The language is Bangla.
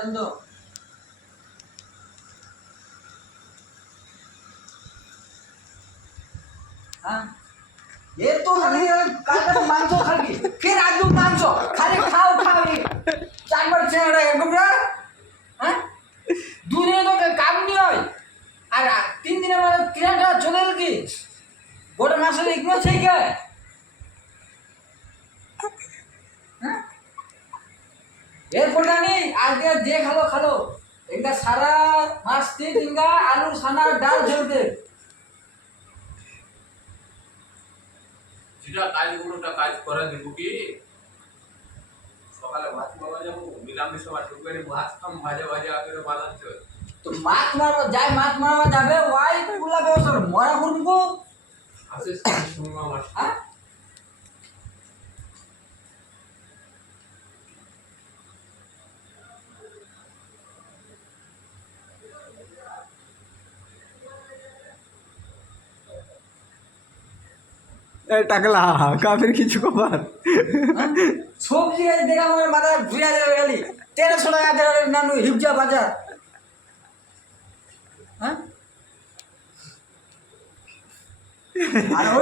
দেন তো হ্যাঁ এ তো খালি কাল মাংস খাবি ফের আজও মাংস খালি খাও খাবি চারবার চেহারা এরকম না হ্যাঁ দুদিনে তো কাম নি হয় আর 3 দিনের মানে 3 টাকা চলে গেল কি গোটা মাসের এগুলো ঠিক আছে হ্যাঁ এরপর জানি আজকে যে খালো খালো এটা সারা মাস 3 দিন আলু সানা ডাল ঝরবে যেটা কাজগুলোটা কাজ করে দেব কি সকালে ভাত খাওয়া যাবো নিরামিষ সবার টুকরে ভাত খাম ভাজা ভাজা করে বানাচ্ছে তো মাছ মারবা যায় মাছ মারবা যাবে ওয়াই পুলা ব্যবস্থা মরা করবো আসে শুনলাম আমার হ্যাঁ টাকলা কাফের কিছু কবার সবজি গাছ দেখা আমার মাথা ঘুরে যাবে খালি 1300 টাকা দেওয়ার নানু হিপজা বাজার হ্যাঁ আর